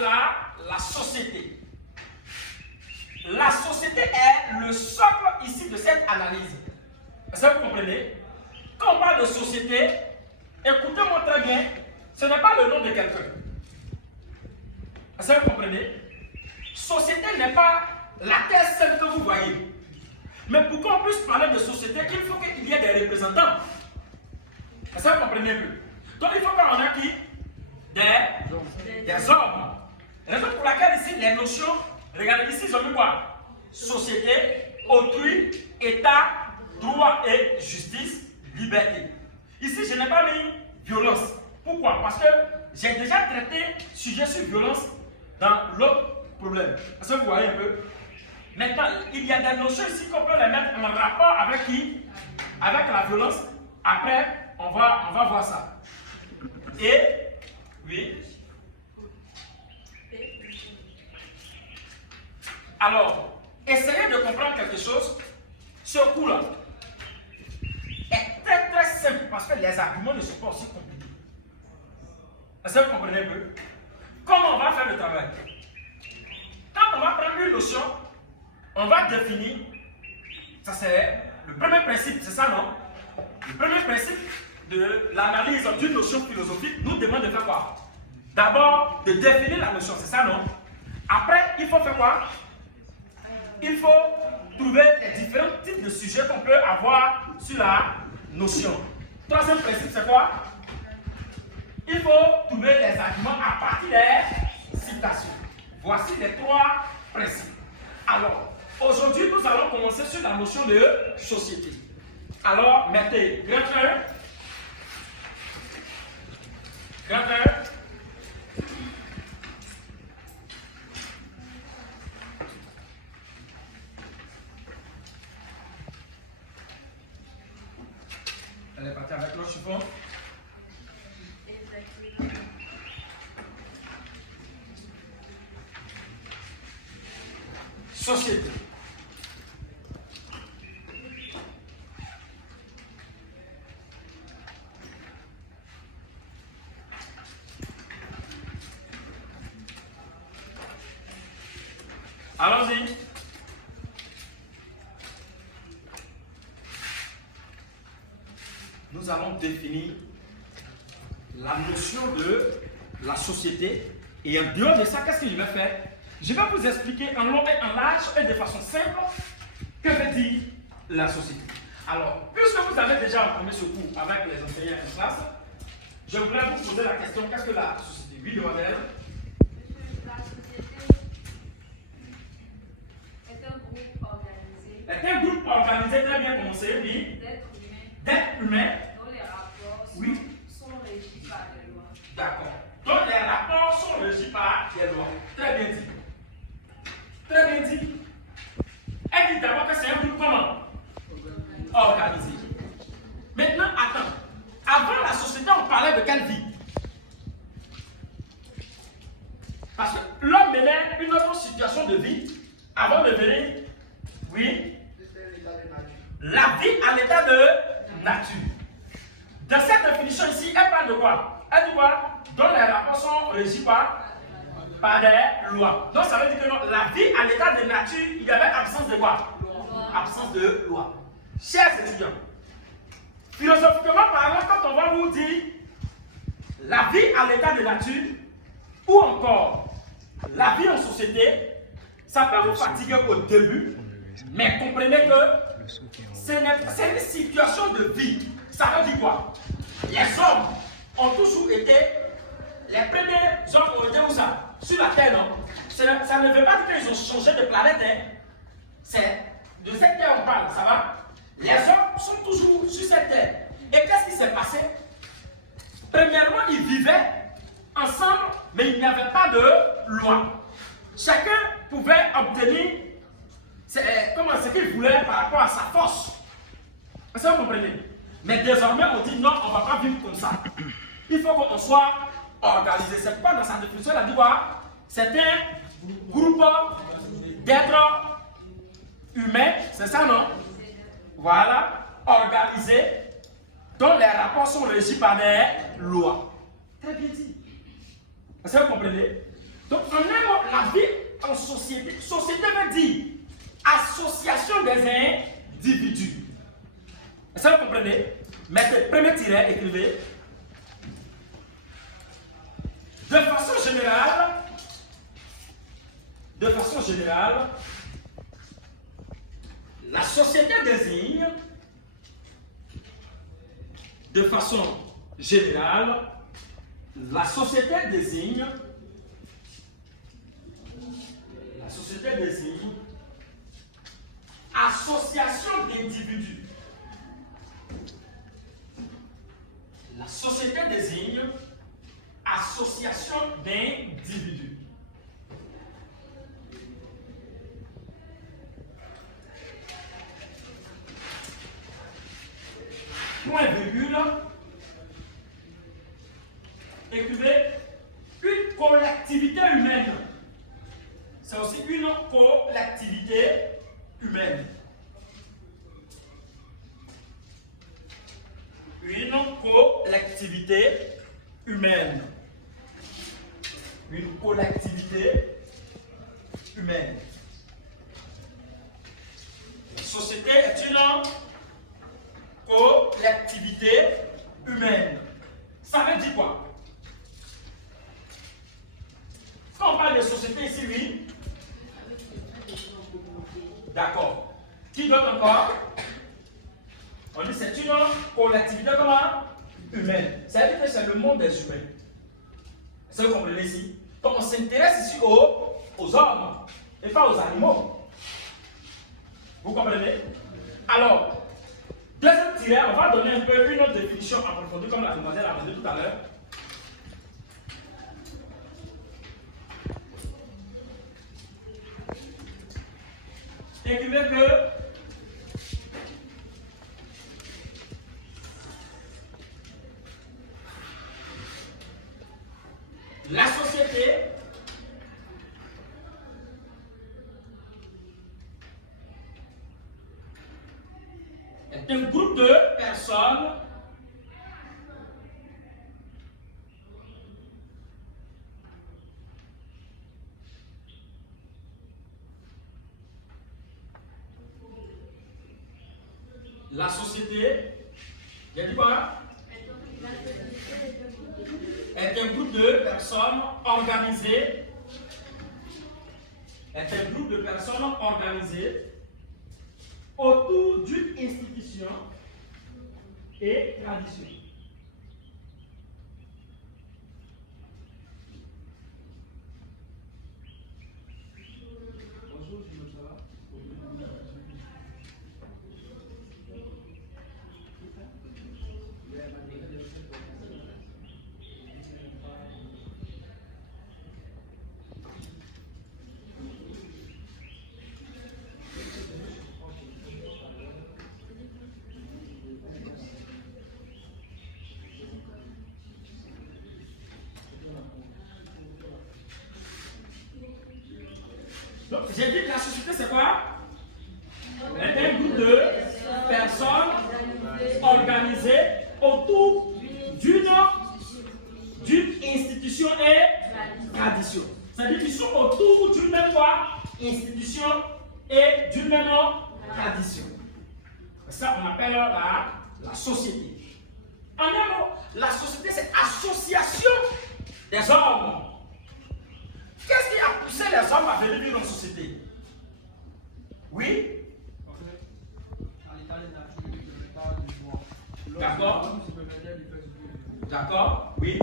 la société. La société est le socle ici de cette analyse. Est-ce que vous comprenez? Quand on parle de société, écoutez-moi très bien, ce n'est pas le nom de quelqu'un. Est-ce que vous comprenez? Société n'est pas la terre celle que vous voyez. Mais pour qu'on puisse parler de société, il faut qu'il y ait des représentants. Est-ce que vous comprenez un peu? Donc il faut qu'on ait qui? Des hommes. Raison pour laquelle ici les notions, regardez ici ils ont mis quoi? Société, autrui, État, droit et justice, liberté. Ici je n'ai pas mis violence. Pourquoi? Parce que j'ai déjà traité sujet sur violence dans l'autre problème. Est-ce que vous voyez un peu? Maintenant, il y a des notions ici qu'on peut les mettre en rapport avec qui? Avec la violence. Après, on va voir ça. Et, oui. Alors, essayez de comprendre quelque chose. Ce coup-là est très très simple parce que les arguments ne sont pas aussi compliqués. Est-ce que vous comprenez un peu? Comment on va faire le travail? Quand on va prendre une notion, on va définir, ça c'est le premier principe, c'est ça non? Le premier principe de l'analyse d'une notion philosophique nous demande de faire quoi? D'abord de définir la notion, c'est ça non? Après, il faut faire quoi? Il faut trouver les différents types de sujets qu'on peut avoir sur la notion. Troisième principe, c'est quoi? Il faut trouver les arguments à partir des citations. Voici les trois principes. Alors, aujourd'hui, nous allons commencer sur la notion de société. Alors, mettez grand 1, grand 1, elle est partie avec le chiffon. Société. Allons-y. Nous allons définir la notion de la société. Et en dehors de ça, qu'est-ce que je vais faire? Je vais vous expliquer en long et en large et de façon simple que veut dire la société. Alors, puisque vous avez déjà entamé ce cours avec les enseignants en classe, je voulais vous poser la question, qu'est-ce que la société? Oui, demoiselle. La société est un groupe organisé. Est un groupe organisé, très bien commencé, oui. D'êtres humains. Dont les rapports sont régis par des lois. D'accord. Donc les rapports sont régis par des lois. Très bien dit. Très bien dit. Elle dit d'abord que c'est un groupe comment? Organisé. Maintenant, attends. Avant la société, on parlait de quelle vie? Parce que l'homme menait une autre situation de vie avant de venir. Oui. La vie à l'état de nature. Dans cette définition ici, elle parle de quoi? Elle dit quoi? Dont les rapports sont régis par des lois. Donc ça veut dire que non, la vie à l'état de nature, il y avait absence de quoi? Absence de loi. Chers étudiants, philosophiquement parlant, quand on va vous dire la vie à l'état de nature, ou encore la vie en société, ça peut vous fatiguer au début, mais comprenez que c'est une situation de vie. Ça veut dire quoi? Les hommes ont toujours été les premiers hommes ont été où ça? Sur la Terre, non? Ça ne veut pas dire qu'ils ont changé de planète. Hein? C'est de cette Terre on parle, ça va? Les hommes sont toujours sur cette Terre. Et qu'est-ce qui s'est passé? Premièrement, ils vivaient ensemble, mais il n'y avait pas de loi. Chacun pouvait obtenir ce qu'il voulait par rapport à sa force. Est-ce que vous comprenez? Mais désormais, on dit non, on ne va pas vivre comme ça. Il faut qu'on soit organisé. C'est pas dans sa définition, elle a dit quoi? C'est un groupe d'êtres humains, c'est ça, non? Voilà, organisé, dont les rapports sont régis par des lois. Très bien dit. Est-ce que vous comprenez? Donc, en un mot, la vie en société, société veut dire association des individus. Est-ce que vous comprenez? Mettez premier tiret, écrivez. De façon générale, la société désigne, de façon générale, la société désigne association d'individus. La société désigne association d'individus. Point virgule. Écrivez une collectivité humaine. C'est aussi une collectivité humaine. Une collectivité humaine. Une collectivité humaine. La société est une collectivité humaine. Ça veut dire quoi? Quand on parle de société ici, oui. D'accord. Qui donne encore? On dit c'est une collectivité comment? Humaine. Ça veut dire que c'est le monde des humains. C'est ce que vous comprenez ici. Donc on s'intéresse ici aux hommes et pas aux animaux. Vous comprenez? Alors, deuxième tiret, on va donner un peu une autre définition approfondie comme la demoiselle a demandé tout à l'heure. Écrivez que la société est un groupe de personnes la société, il y a dit quoi? Est un groupe de personnes organisées. Est un groupe de personnes organisées autour d'une institution et tradition. Bonjour, ça va? Donc, j'ai dit que la société, c'est quoi? C'est un groupe de personnes organisées autour d'une institution et tradition. C'est-à-dire qu'ils sont autour d'une même institution et d'une même tradition. Ça, on appelle la société. En un mot, la société, c'est association des hommes. Qu'est-ce qui a poussé les hommes à venir vivre en société? Oui? D'accord? D'accord? Oui?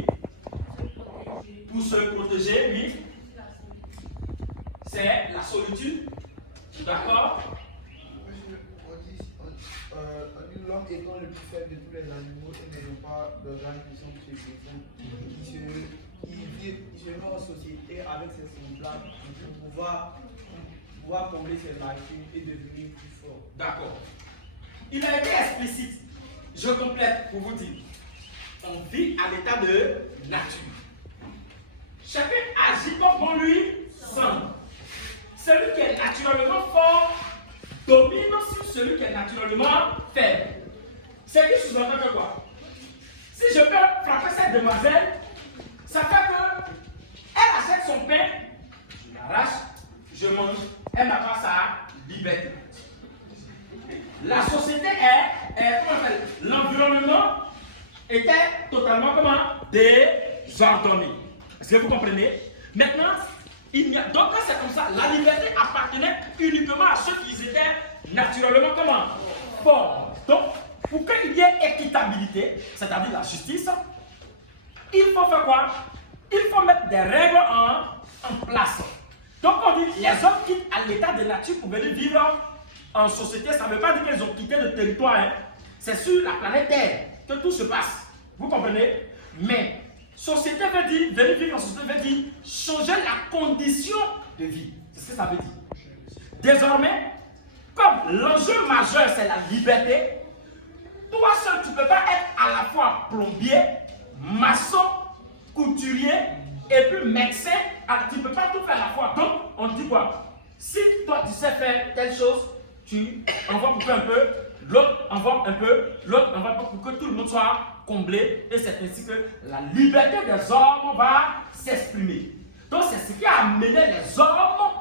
Pour se protéger, oui? C'est la solitude? D'accord? L'homme étant le plus faible de tous les animaux et n'ayant pas d'organes qui sont chez lui, il se met en société avec ses semblables pour pouvoir combler ses lacunes et devenir plus fort. D'accord. Il a été explicite. Je complète pour vous dire. On vit à l'état de nature. Chacun agit comme on lui semble. Celui qui est naturellement fort domine sur celui qui est naturellement faible. C'est qui sous-entend que quoi? Si je peux frapper cette demoiselle, ça fait que elle achète son pain ordonnée. Est-ce que vous comprenez? Maintenant, donc quand c'est comme ça, la liberté appartenait uniquement à ceux qui étaient naturellement comment? Forts. Donc, pour qu'il y ait équitabilité, c'est-à-dire la justice, il faut faire quoi? Il faut mettre des règles en place. Donc on dit les hommes quittent à l'état de nature pour venir vivre en société. Ça ne veut pas dire qu'ils ont quitté le territoire. Hein. C'est sur la planète Terre que tout se passe. Vous comprenez? Mais société veut dire, venir vivre en société veut dire changer la condition de vie. C'est ce que ça veut dire. Désormais, comme l'enjeu majeur c'est la liberté, toi seul tu ne peux pas être à la fois plombier, maçon, couturier et puis médecin. Tu ne peux pas tout faire à la fois. Donc, on dit quoi? Si toi tu sais faire telle chose, tu envoies pour faire un peu, l'autre envoie un peu, l'autre envoie pour que tout le monde soit comblé. Et c'est ainsi que la liberté des hommes va s'exprimer. Donc, c'est ce qui a amené les hommes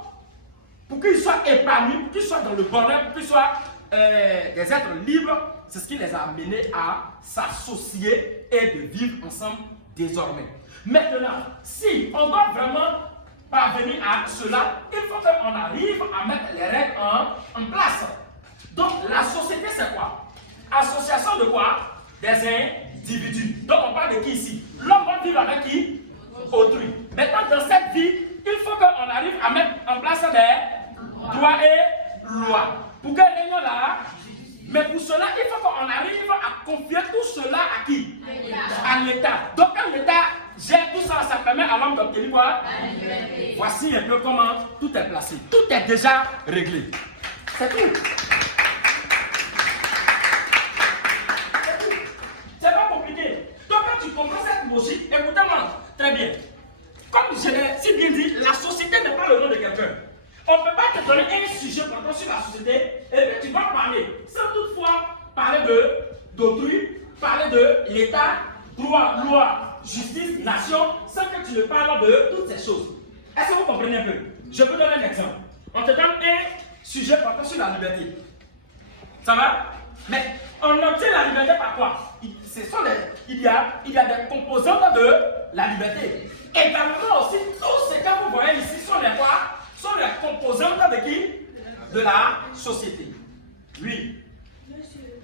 pour qu'ils soient épanouis, pour qu'ils soient dans le bonheur, pour qu'ils soient des êtres libres. C'est ce qui les a amenés à s'associer et de vivre ensemble désormais. Maintenant, si on doit vraiment parvenir à cela, il faut qu'on arrive à mettre les règles en place. Donc, la société, c'est quoi? Association de quoi? Des individus. Donc, on parle de qui ici? L'homme va vivre avec qui? Autrui. Maintenant, dans cette vie, il faut qu'on arrive à mettre en place des droits et lois. Pour que réunion là, mais pour cela, il faut qu'on arrive à confier tout cela à qui? À l'État. Donc, quand l'État gère tout ça, ça permet à l'homme d'obtenir quoi? Voici un peu comment tout est placé. Tout est déjà réglé. C'est tout. C'est pas compliqué. Donc, quand tu comprends cette logique, écoutez-moi très bien. Comme je l'ai si bien dit, la société n'est pas le nom de quelqu'un. On ne peut pas te donner un sujet portant sur la société et puis tu vas parler sans toutefois parler d'autrui, parler de l'État, droit, loi, justice, nation, sans que tu ne parles de toutes ces choses. Est-ce que vous comprenez un peu? Je vous donne un exemple. On te donne un sujet portant sur la liberté. Ça va? Mais on obtient la liberté par quoi? Il y a des composantes de la liberté. Également aussi, tout ce que vous voyez ici sont les quoi? Sont les composantes de qui? De la société. Oui. Monsieur,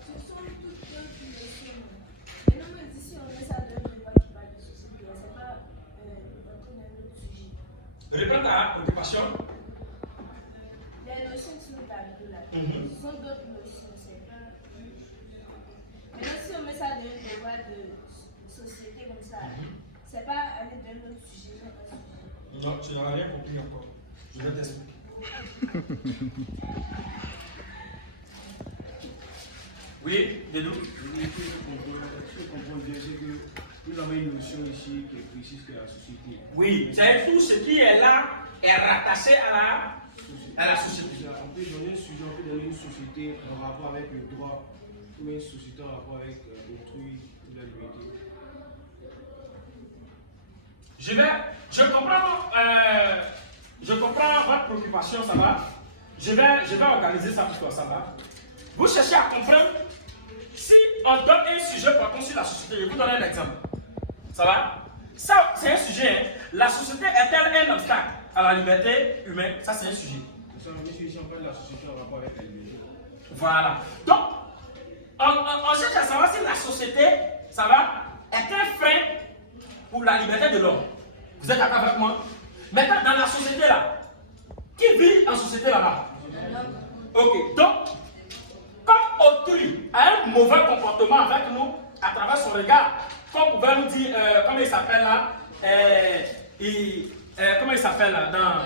ce sont toutes d'autres notions. Et non, mais ici, on met ça dans le débat qui parle de société. C'est pas un autre sujet. Réponds à ta préoccupation. Les notions qui sont arrivées là, ce sont d'autres notions. C'est pas. Mais si on met ça dans le débat de société comme ça, c'est pas aller dans un autre sujet. Non, tu n'auras rien compris encore. Je vais t'expliquer. Oui, Dédou. Je comprends bien, c'est que nous avons une notion ici qui est précise que la société. Oui, c'est tout ce qui est là est rattaché à la société. On peut donner un sujet, on peut donner une société en rapport avec le droit, ou une société en rapport avec autrui, ou la liberté. Je comprends votre préoccupation, ça va. Je vais organiser ça pour toi, ça va. Vous cherchez à comprendre si on donne un sujet portant sur la société. Je vais vous donner un exemple. Ça va? Ça, c'est un sujet. Hein. La société est-elle un obstacle à la liberté humaine? Ça, c'est un sujet. Ici, on parle de la société en rapport avec la liberté. Voilà. Donc, on cherche à savoir si la société, ça va, est un frein pour la liberté de l'homme. Vous êtes d'accord avec moi? Maintenant, dans la société là, qui vit en société là-bas? Ok, donc, comme autrui a un mauvais comportement avec nous à travers son regard, comme pouvait nous dire, comment il s'appelle là, comment il s'appelle là, dans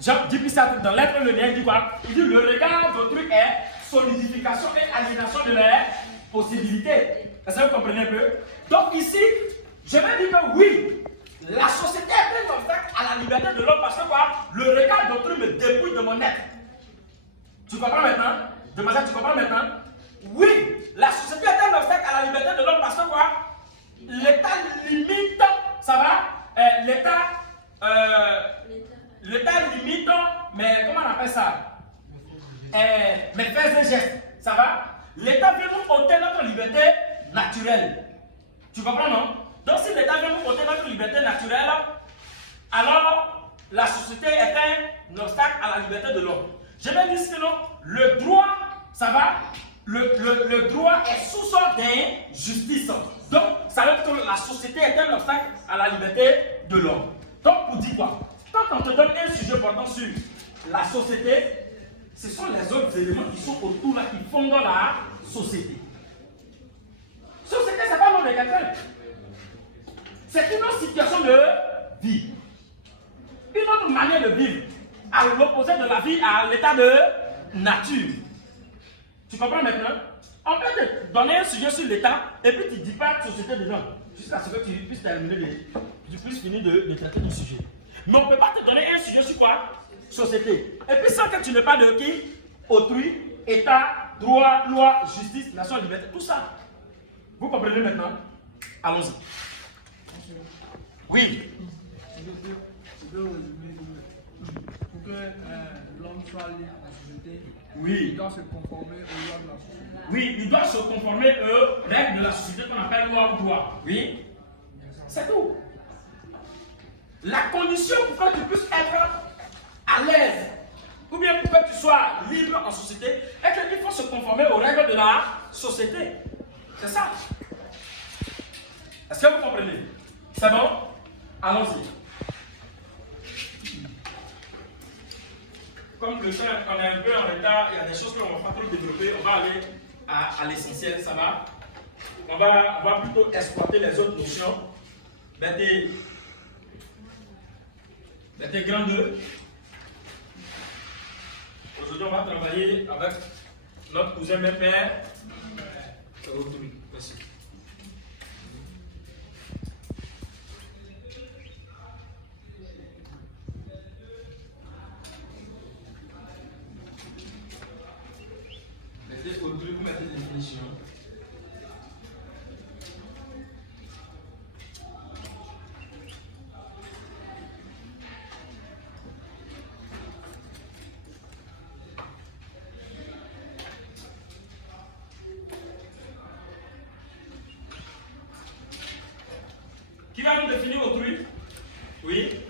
Jean 10 dans l'être le lien, il dit quoi? Il dit le regard d'autrui est solidification et aliénation de leurs possibilités. Est-ce que vous comprenez un peu? Donc ici, je vais dire que oui, la société est un obstacle à la liberté de l'homme parce que quoi? Le regard d'autrui me dépouille de mon être. Tu comprends maintenant? Demoiselle, tu comprends maintenant? Oui, la société est un obstacle à la liberté de l'homme parce que quoi? L'État limite, ça va? L'État limite, mais comment on appelle ça? Mais faits et gestes, ça va? L'État veut nous ôter notre liberté naturelle. Tu comprends, non? Donc si l'État vient nous ôter notre liberté naturelle, alors la société est un obstacle à la liberté de l'homme. Je vais dire que non, le droit, ça va, le droit est source d'injustice. Donc ça veut dire que la société est un obstacle à la liberté de l'homme. Donc pour dire quoi? Quand on te donne un sujet portant sur la société, ce sont les autres éléments qui sont autour là, qui fondent la société. Société, c'est pas le nom de quelqu'un. C'est une autre situation de vie. Une autre manière de vivre. À l'opposé de la vie, à l'état de nature. Tu comprends maintenant? On peut te donner un sujet sur l'état et puis tu ne dis pas de société dedans. Jusqu'à ce que tu puisses terminer, tu puisses finir de traiter du sujet. Mais on ne peut pas te donner un sujet sur quoi? Société. Et puis sans que tu n'aies pas de qui? Autrui, état, droit, loi, justice, nation, liberté, tout ça. Vous comprenez maintenant? Allons-y. Oui. Je peux résumer pour que l'homme soit libre à la société. Oui. Il doit se conformer aux lois de la société. Oui, il doit se conformer aux règles de la société qu'on appelle loi ou droit. Oui. C'est tout. La condition pour que tu puisses être à l'aise, ou bien pour que tu sois libre en société, est qu'il faut se conformer aux règles de la société. C'est ça. Est-ce que vous comprenez? C'est bon? Allons-y. Comme le temps, on est un peu en retard, il y a des choses qu'on ne va pas trop développer, on va aller à l'essentiel, ça va? On va plutôt exploiter les autres notions. Des grands deux. Aujourd'hui, on va travailler avec notre cousin mes pères. Merci. Mettez autrui, vous mettez des définitions. Qui va nous définir autrui? Oui?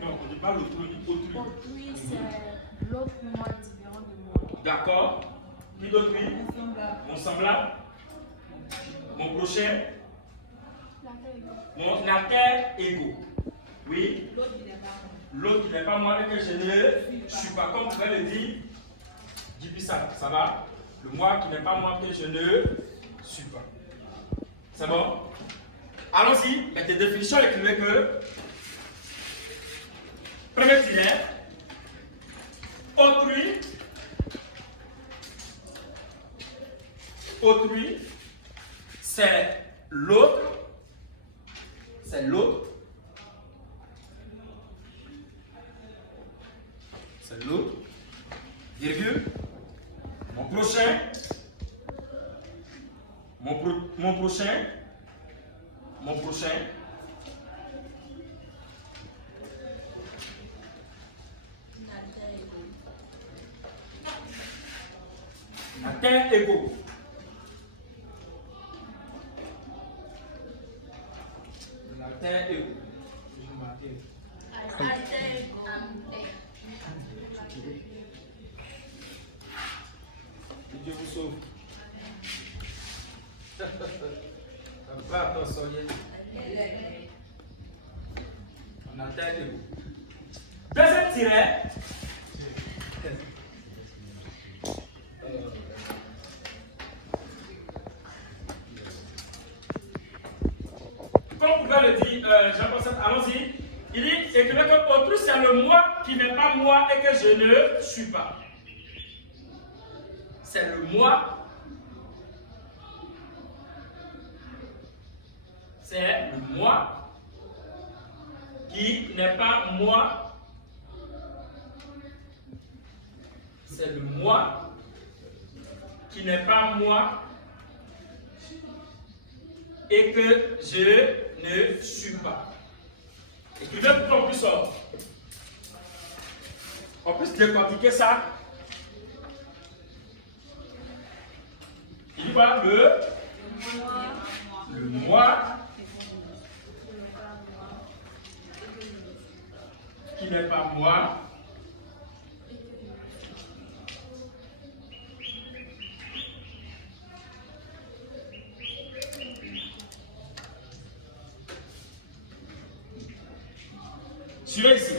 Non, on ne dit pas l'autrui, on dit autrui. Autrui, c'est l'autre moi différent de moi. D'accord. Qui d'autrui? Mon semblable. Mon prochain. Mon alter ego. Oui? L'autre qui n'est pas moi et que je ne suis pas. Comme vous pouvez le dire, dis ça, ça va? Le moi qui n'est pas moi que je ne suis pas. C'est bon? Allons-y, avec tes définitions, écrivez que premier tiret, autrui, c'est l'autre, virgule, mon prochain, alter ego. Alter ego. Que Dieu vous sauve. Pas attention, on alter ego. Deuxième tiret. Comme vous pouvez le dire, Jean-Paul, allons-y. Il dit, écrivez que autrui, c'est le moi qui n'est pas moi et que je ne suis pas. C'est le moi. C'est le moi qui n'est pas moi. C'est le moi qui n'est pas moi et que je ne suis pas. Écrivez pour qu'on puisse décortiquer ça. Il dit voilà le le moi, qui n'est pas moi, suivez ici.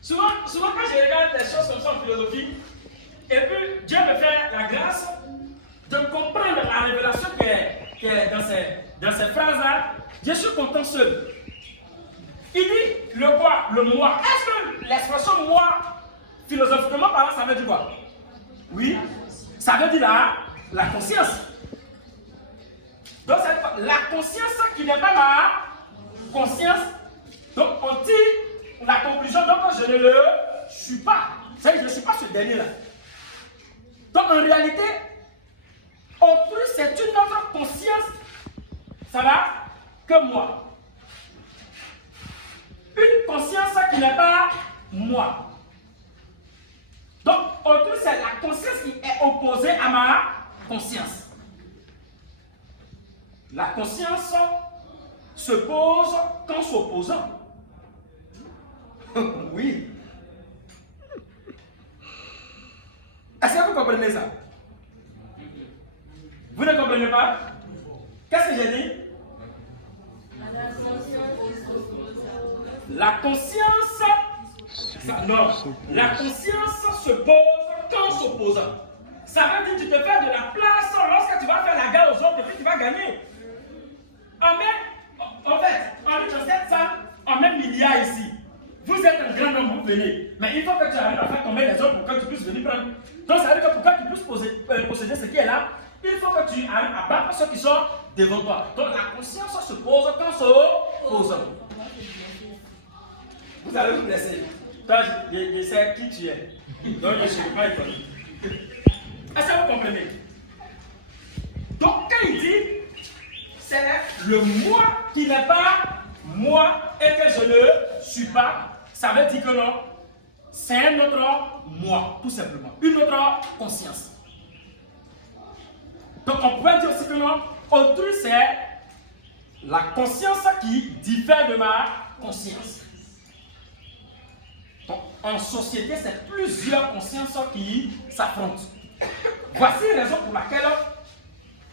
Souvent, quand je regarde des choses comme ça en philosophie, et puis Dieu me fait la grâce de comprendre la révélation qui est dans ces phrases-là, je suis content seul. Il dit le quoi? Le moi. Est-ce que l'expression moi, philosophiquement parlant, ça veut dire quoi? Oui, ça veut dire la conscience. Donc, la conscience qui n'est pas ma conscience. Donc, on dit la conclusion, donc je ne le suis pas. C'est-à-dire que je ne suis pas ce dernier-là. Donc, en réalité, autrui, c'est une autre conscience, ça va, que moi. Une conscience qui n'est pas moi. Donc, autrui, c'est la conscience qui est opposée à ma conscience. La conscience se pose qu'en s'opposant. Oui. Est-ce que vous comprenez ça? Vous ne comprenez pas? Qu'est-ce que j'ai dit? La conscience, non, la conscience se pose qu'en s'opposant. Ça veut dire que tu te fais de la place lorsque tu vas faire la guerre aux autres et puis tu vas gagner. En fait, en lui, je sais ça, en même milliard ici. Vous êtes un grand homme, vous venez. Mais il faut que tu arrives à faire tomber les autres pour que tu puisses venir prendre. Donc ça veut dire que pour que tu puisses posséder ce qui est là, il faut que tu arrives à battre ceux qui sont devant toi. Donc la conscience se pose quand s'oppose. Vous allez vous blesser. Toi, je sais qui tu es. Donc je ne suis pas étonné. Est-ce que vous comprenez? Donc quand il dit, c'est le moi qui n'est pas moi et que je ne suis pas, ça veut dire que non, c'est un autre moi, tout simplement. Une autre conscience. Donc on pourrait dire aussi que non, autrui c'est la conscience qui diffère de ma conscience. Donc en société, c'est plusieurs consciences qui s'affrontent. Voici la raison pour laquelle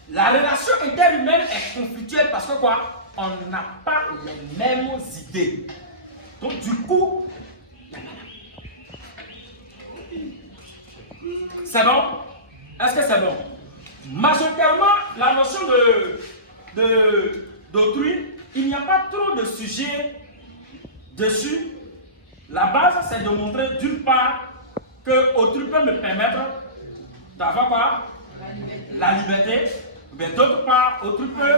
la relation interhumaine est conflictuelle parce que quoi? On n'a pas les mêmes idées. Donc du coup, c'est bon? Est-ce que c'est bon? Majoritairement, la notion d'autrui, il n'y a pas trop de sujets dessus. La base, c'est de montrer d'une part que autrui peut me permettre d'avoir quoi? La liberté. Mais d'autre part, autrui peut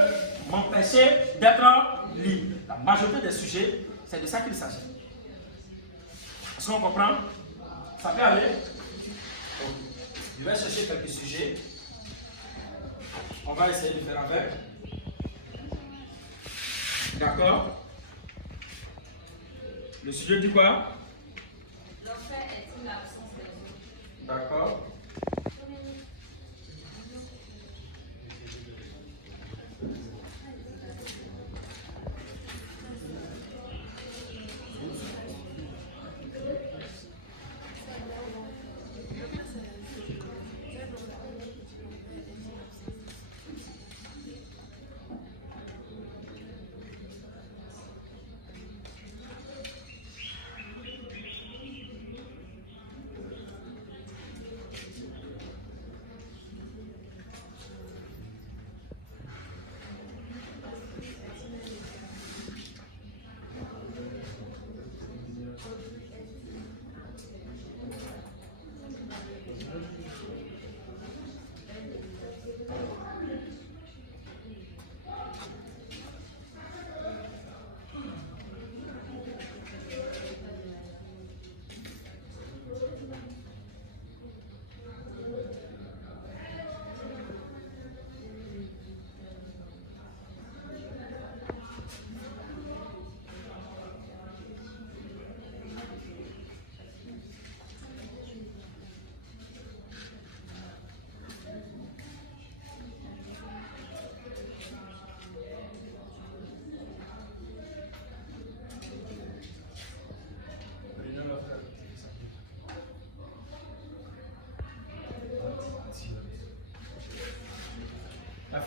m'empêcher d'être libre. La majorité des sujets, c'est de ça qu'il s'agit. Est-ce qu'on comprend? Ça peut aller? Je vais chercher quelques sujets. On va essayer de faire avec. D'accord? Le sujet dit quoi? L'enfer est-il l'absence des autres? D'accord.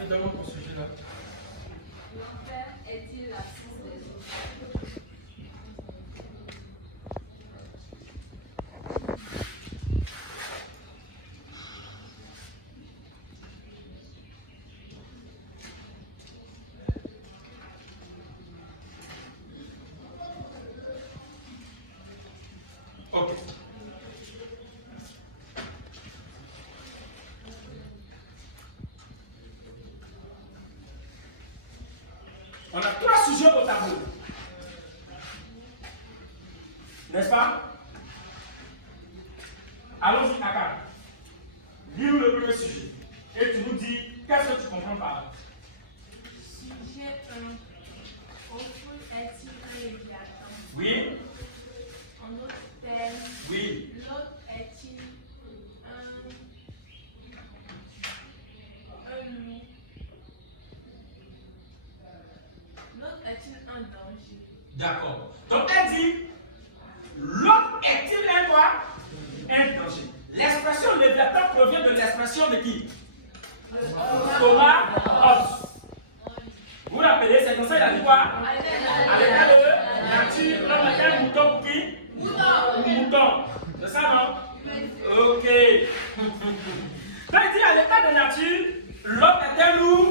dans votre sujet là. L'enfer est-il l'absence des autres? Ok. On a 3 sujets au tableau. N'est-ce pas? Allons-y, Aka. Lis-nous le premier sujet. Et tu nous dis qu'est-ce que tu comprends par là. Sujet 1. Autrui est-il un léviathan? Oui, En d'autres termes, oui. l'autre est-il un loup? L'autre est-il un danger? D'accord. Donc elle dit, l'autre est-il un quoi? Un danger. L'expression léviathan provient de l'expression de qui? Thomas Hobbes. Vous l'appelez, c'est comme ça il a dit quoi? À l'état de nature, l'homme est un mouton pour qui? Mouton. C'est ça, non? Ok. Quand il dit à l'état de nature, l'homme est un loup.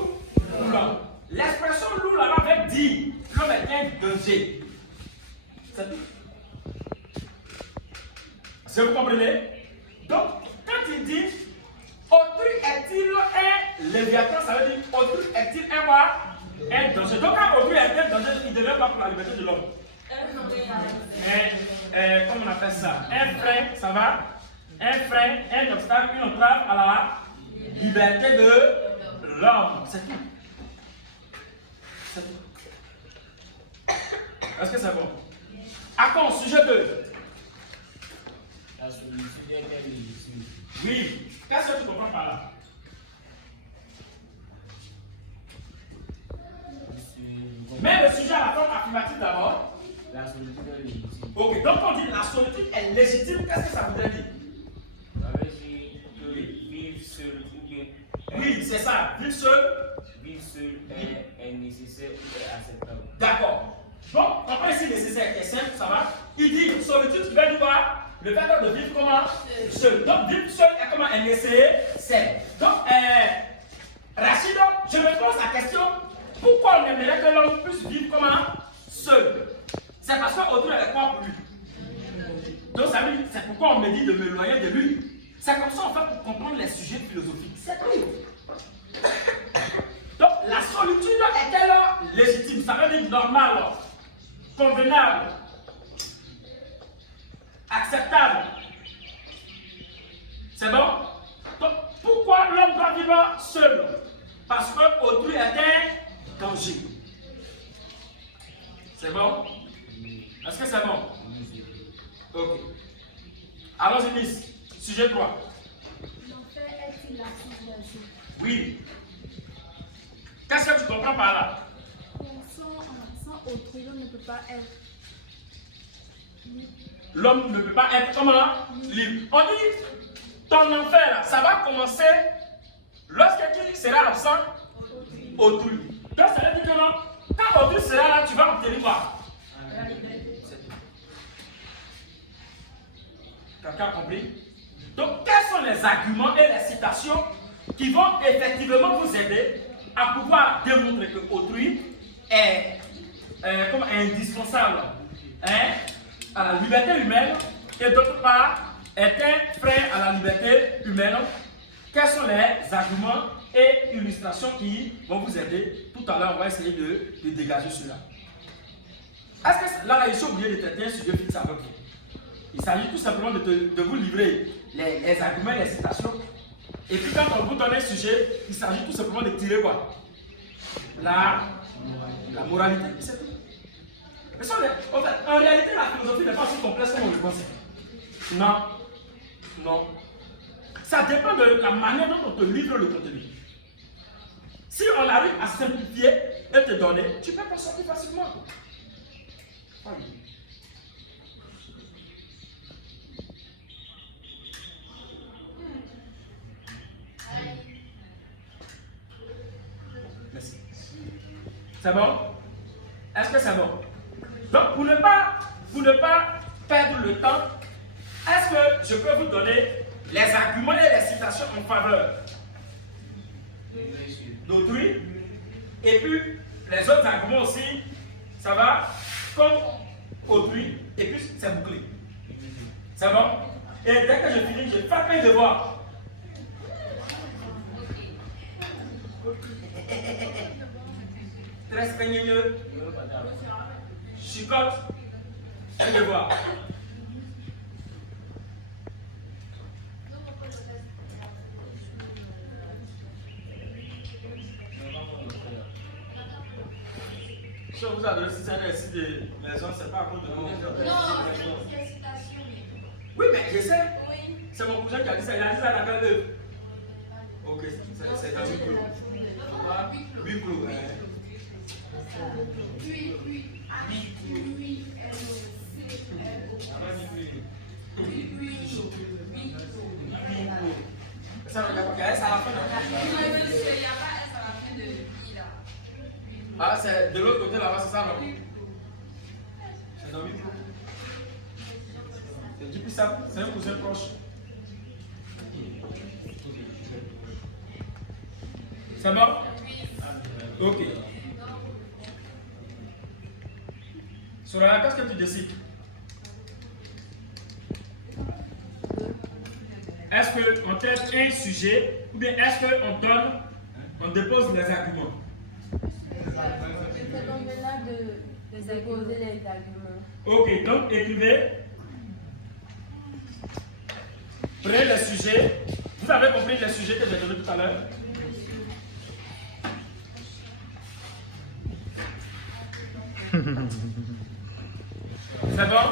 L'homme. L'expression loup là-bas veut dire l'homme est un danger. C'est tout. Est-ce que vous comprenez? Donc, quand il dit autrui est-il un léviathan, ça veut dire autrui est-il un quoi? Un danger. Donc, quand autrui est un danger, il ne devait pas pour la liberté de l'homme. Comment on appelle ça? Un frein, ça va? Un frein, un obstacle, une entrave à la liberté de l'homme. C'est tout. C'est tout. Est-ce que c'est bon? Attends, sujet 2. La solitude est légitime. Oui. Qu'est-ce que tu comprends par là? Mets le sujet à la forme affirmative d'abord. La solitude est légitime. Ok, donc on dit la solitude est légitime, qu'est-ce que ça voudrait dire? Ça veut dire que vivre seul ou bien Oui, c'est ça. Vivre seul. vivre seul est nécessaire ou est acceptable. D'accord. Donc, après ici, nécessaire est simple, ça va. Il dit solitude, tu veux dire quoi? Le fait de vivre comment? Seul. Donc, vivre seul est comment? Un nécessaire. Donc, Rachid, je me pose la question, pourquoi on aimerait que l'homme puisse vivre comment? Seul. C'est parce qu'autrui est quoi pour lui? Donc, ça veut dire, c'est pourquoi on me dit de m'éloigner de lui. C'est comme ça, en fait, pour comprendre les sujets philosophiques. C'est tout. Donc, la solitude est-elle légitime? Ça veut dire normal, convenable, acceptable. C'est bon? Donc, pourquoi l'homme doit vivre seul? Parce qu'autrui est un danger. C'est bon? Est-ce que c'est bon? Ok. Allons-y, Miss. Sujet 3. L'enfer est-il l'absence des autres? Oui. Qu'est-ce que tu comprends par là? Sans autrui, l'homme ne peut pas être libre. L'homme ne peut pas être comment? Libre. On dit, ton enfer, là, ça va commencer lorsque qui sera absent? Autrui. Donc ça veut dire que non, quand autrui sera là, tu vas obtenir quoi? C'est tout. Quelqu'un a compris? Donc quels sont les arguments et les citations qui vont effectivement vous aider à pouvoir démontrer que autrui est comme indispensable à la liberté humaine et d'autre part est un frein à la liberté humaine? Quels sont les arguments et illustrations qui vont vous aider? Tout à l'heure, on va essayer de dégager cela. Est-ce que là, je suis oublié de traiter un sujet fixe avec vous? Il s'agit tout simplement de vous livrer les arguments et les citations. Et puis quand on vous donne un sujet, il s'agit tout simplement de tirer quoi? La moralité. C'est tout. Mais ça, en fait, en réalité, la philosophie n'est pas aussi complexe comme on le pense. Non. Non. Ça dépend de la manière dont on te livre le contenu. Si on arrive à simplifier et te donner, tu peux t'en sortir facilement. C'est bon? Est-ce que c'est bon? Donc, pour ne pas perdre le temps, est-ce que je peux vous donner les arguments et les citations en faveur d'autrui? Et puis, les autres arguments aussi, ça va comme autrui, et puis c'est bouclé. C'est bon? Et dès que je finis, je fais mes devoirs. Très spénieux, chicote, un devoir. Si on vous a donné si un récit de maison, c'est pas à cause de nous. Non, c'est une citation. Oui, mais je sais. Oui. C'est mon cousin qui a dit ça. Il a dit ça dans quel œuvre? Ok, c'est dans huis clos. Huis clos. Ça veut dire qu'il y a S à la fin. Ah, c'est de l'autre côté là-bas, c'est ça, non? C'est dans huis clos. Depuis ça, c'est un cousin proche. C'est bon? Ok. Soraya, qu'est-ce que tu décides? Est-ce qu'on traite un sujet ou bien est-ce qu'on dépose les arguments? C'est convenable de déposer les arguments. Ok, donc écrivez. Prenez les sujets. Vous avez compris les sujets que j'ai donnés tout à l'heure? C'est bon?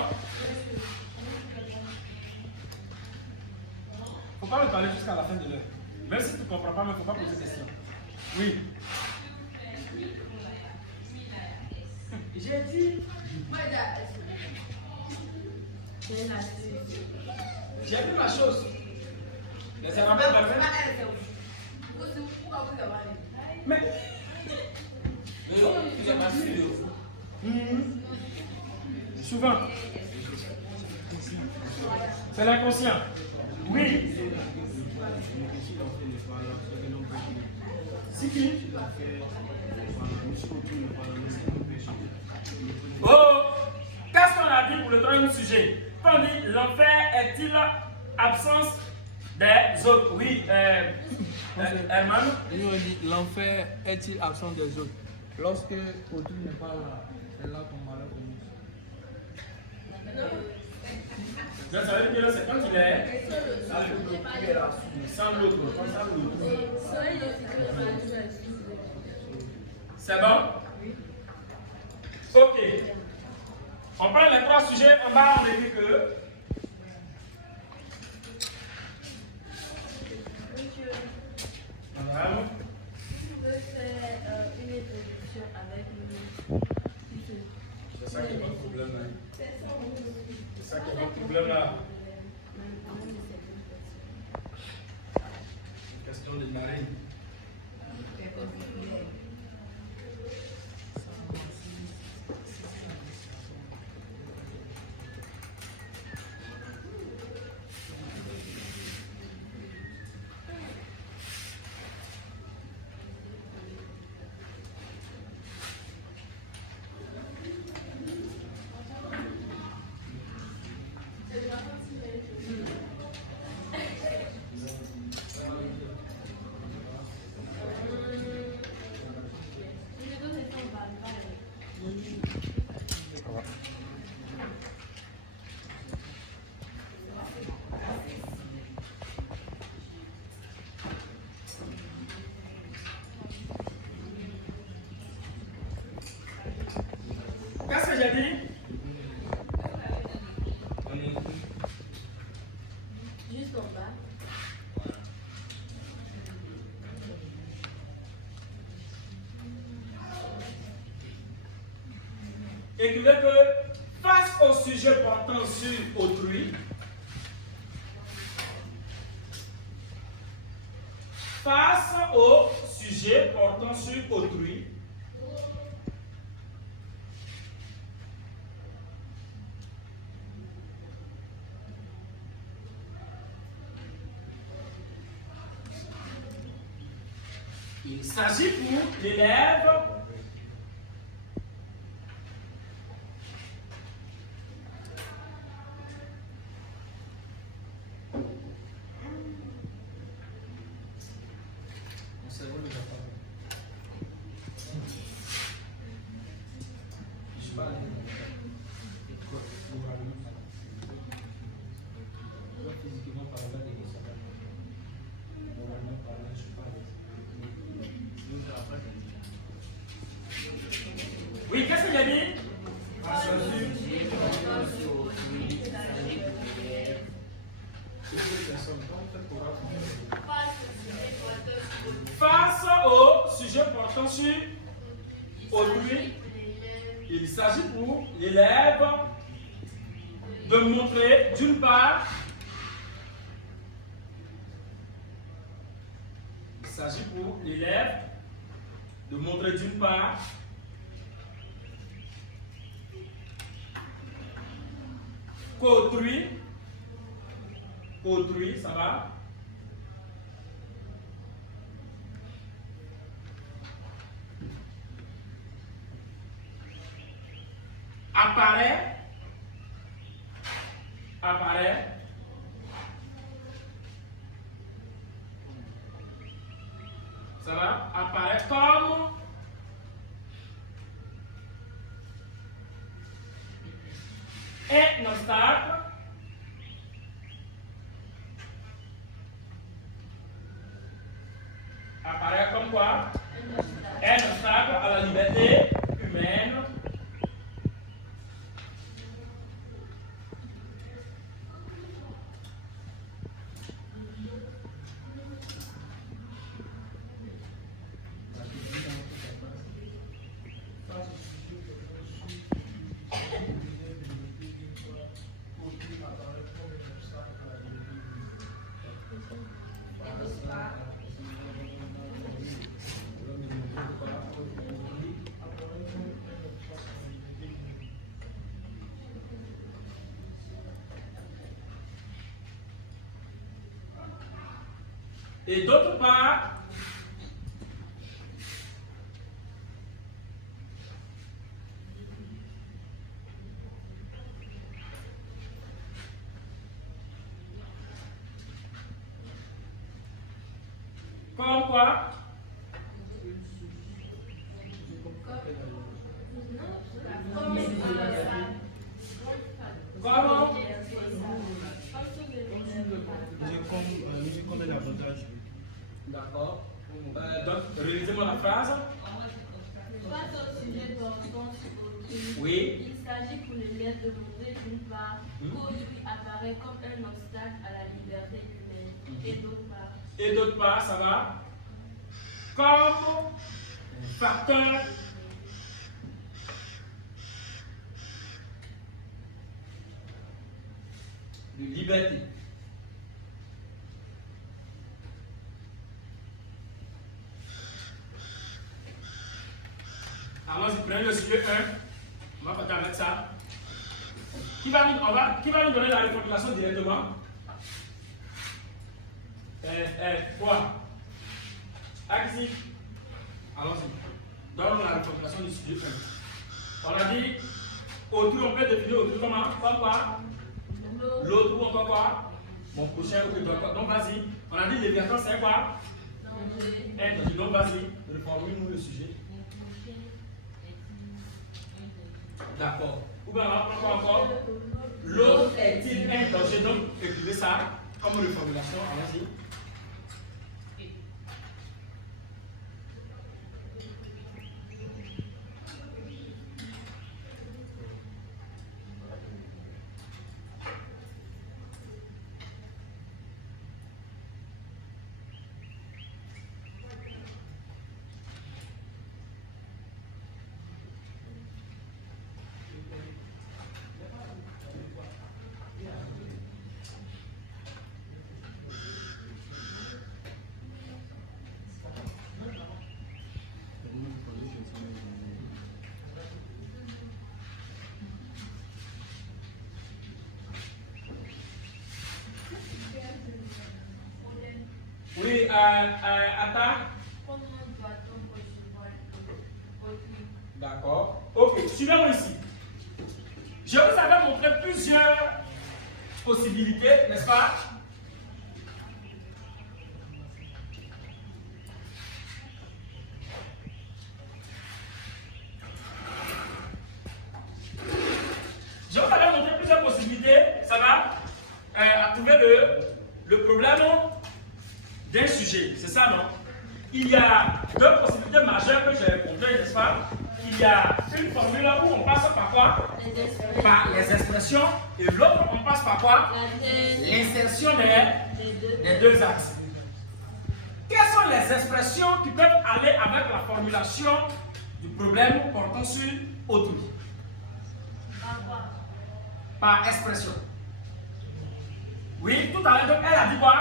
Faut pas me parler jusqu'à la fin de l'heure. Même si tu ne comprends pas, mais il ne faut pas poser de questions. Oui. J'ai dit. J'ai vu ma chose. Les Arabes mais. Souvent. C'est l'inconscient. Oui. C'est qui? Oh! Qu'est-ce qu'on a dit pour le troisième sujet? Quand on dit l'enfer est-il absence des autres? Oui, Herman. Nous on dit l'enfer est-il absent des autres? Lorsque autrui n'est pas là, c'est là qu'on malheur commence. Donc ça veut dire que c'est quand il est sans l'autre. C'est bon? Ok. On prend les trois sujets en bas, on dit que. Madame. Je peux faire une introduction avec une. C'est ça qui est votre problème là. C'est ça qui est votre problème là. Question de marine. Qu'est-ce que j'ai dit? Juste en bas. Écrivez que face au sujet portant sur autrui, face au sujet portant sur autrui, Il s'agit pour l'élève Oui, qu'est-ce que j'ai dit? Face au sujet portant sur autrui, il s'agit pour l'élève de montrer d'une part, il s'agit pour l'élève de montrer d'une part qu'autrui, ça va, apparaît, ça va, apparaît comme un obstacle apparaît comme quoi? Un obstacle à la liberté humaine. Et d'autre part, comme quoi? Comment? Comme l'avantage. D'accord. Donc, relisez-moi la phrase. Face au sujet portant sur autrui, Oui. il s'agit pour l'élève de montrer d'une part qu'autrui apparaît comme un obstacle à la liberté humaine Et d'autre part, ça va comme facteur de liberté. Allons-y, prenez le sujet 1. On va partir avec ça. Qui va nous donner la reformulation directement? Quoi? Axi. Allons-y. Donne la reformulation du sujet 1. On a dit, autrui, on peut définir autrui comment? Comme quoi? L'autre ou encore quoi? Mon prochain ou donc vas-y. On a dit Léviathan c'est quoi? Donc vas-y, reformule-nous le sujet. D'accord. Ou bien on va prendre quoi encore? L'autre est-il un danger? Donc écrivez ça comme reformulation. Allons-y. Oui, Atta. suivez-moi ici. Je vous avais montré plusieurs possibilités, n'est-ce pas? Je vous avais montré plusieurs possibilités, ça va, à trouver le problème d'un sujet, c'est ça, non? Il y a deux possibilités majeures que j'ai montrées, n'est-ce pas? Il y a une formule où on passe par quoi? Par les expressions, et l'autre on passe par quoi? L'insertion des deux axes. Quelles sont les expressions qui peuvent aller avec la formulation du problème portant sur autrui? Par expression. Oui, tout à l'heure, elle a dit quoi?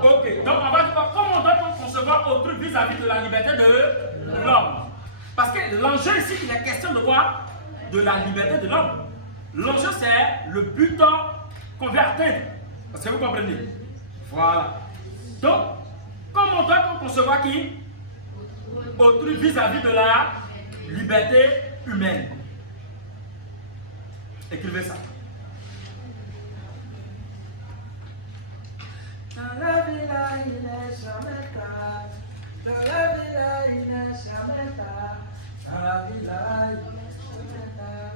Ok, donc on va dire quoi? Comment doit-on concevoir autrui vis-à-vis de la liberté de l'homme? Parce que l'enjeu ici, il est question de quoi? De la liberté de l'homme. L'enjeu, c'est le but qu'on veut atteindre. Est-ce que vous comprenez? Voilà. Donc, comment doit-on concevoir qui? Autrui vis-à-vis de la liberté humaine. Écrivez ça. Dans la vie là, il n'est jamais tard. Dans la vie là, il n'est jamais tard. Dans la vie là, il n'est jamais tard.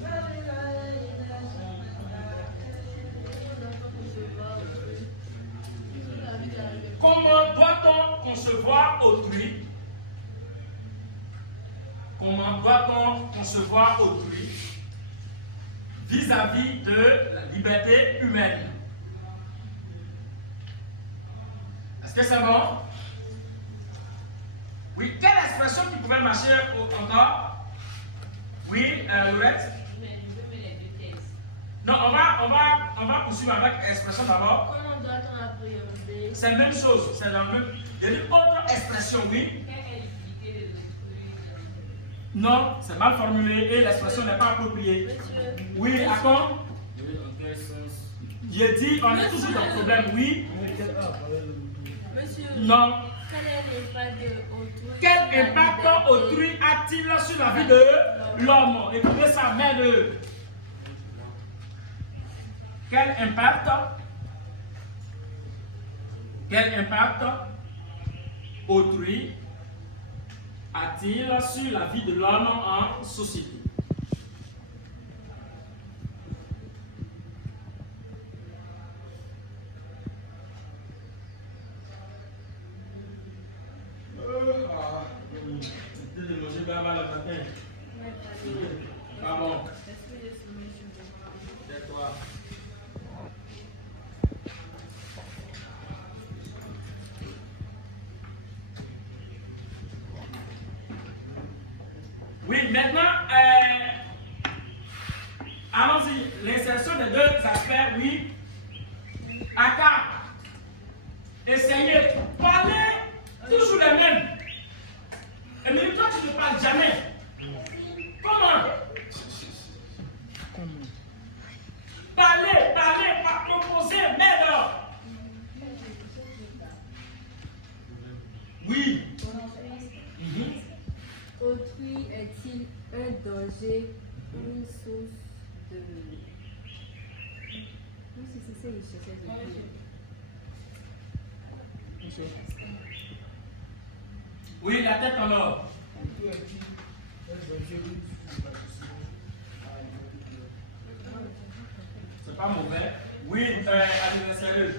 Dans la vie là, il n'est jamais tard. Comment doit-on concevoir autrui? Comment doit-on concevoir autrui vis-à-vis de la liberté humaine? Est-ce que c'est bon? Oui, quelle expression qui pouvait marcher encore? Oui, Laurette? Non, on va poursuivre avec l'expression d'abord. Comment doit-on appréhender? C'est la même chose, c'est la même. Il y a une autre expression, oui. Non, c'est mal formulé et l'expression n'est pas appropriée. Monsieur. Oui, à quand? Dans quel sens? J'ai dit, on est toujours dans le problème, oui. Monsieur. Non. Quel est l'impact de autrui? Quel impact autrui a-t-il sur la vie de l'homme? Écoutez ça, merde. Quel impact autrui a-t-il sur la vie de l'homme en société? C'était de manger baba le matin. Pas bon. C'est toi. Oui, maintenant, allons-y. L'insertion des deux aspects, oui. Aka, essayez. Parlez toujours les mêmes. Et mais toi, tu ne parles jamais. Comment? Parlez, pas proposer, merde. Oui. Autrui est-il un danger ou une source de... Oui, c'est ça, il cherchait de dire. Oui, la tête en or. C'est pas mauvais. Oui, anniversaire.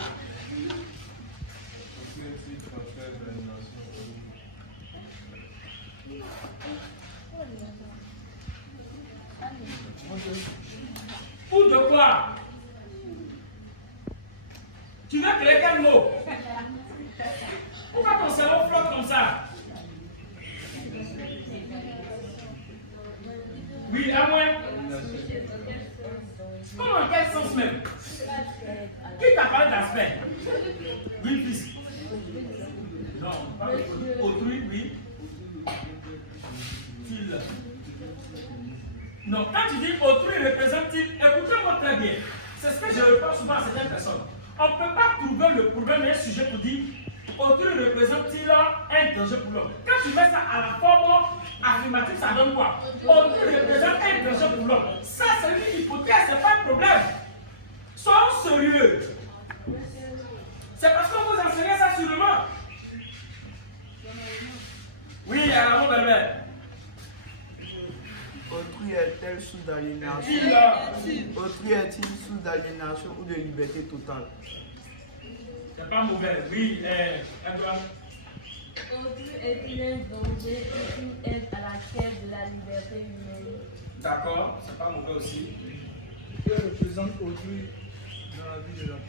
Ou de quoi? Tu veux créer quel mot? Pourquoi ton cerveau flotte comme ça? Oui, à moi. Comment, quel sens même? Qui t'a parlé d'aspect? Oui, fils. Non, pas autrui, oui. Til. Non, quand tu dis autrui représente-t-il, écoutez-moi très bien. C'est ce que je réponds souvent à certaines personnes. On ne peut pas trouver le problème d'un sujet pour dire autrui représente-t-il un danger pour l'homme. Quand tu mets ça à la forme affirmatif, ça donne quoi? Autrui représente un danger pour l'homme. Ça, c'est une hypothèse, c'est pas un problème. Soyons sérieux. C'est parce qu'on vous enseigne ça sûrement. Oui, alors, mon bébé. Autrui est-elle source d'aliénation? Autrui est-il source d'aliénation ou de liberté totale? C'est pas mauvais. Oui, Edouard. Autrui est-il un danger et une aide à la quête de la liberté humaine? D'accord, c'est pas mauvais aussi. Que représente autrui dans la vie de l'homme?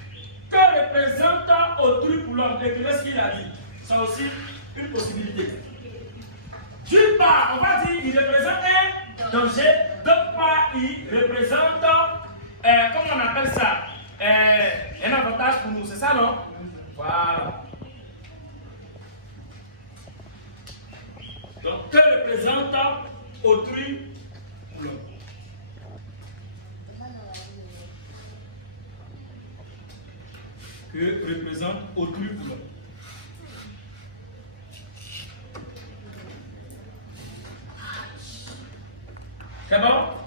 Que représente autrui pour l'homme? Écoutez ce qu'il a dit. C'est aussi une possibilité. D'une part, on va dire qu'il représente un danger. D'autre part, il représente, comment on appelle ça? Un avantage pour nous, c'est ça, non? Voilà. Donc, que représente autrui pour l'homme? Que représente autrui pour l'homme? C'est bon?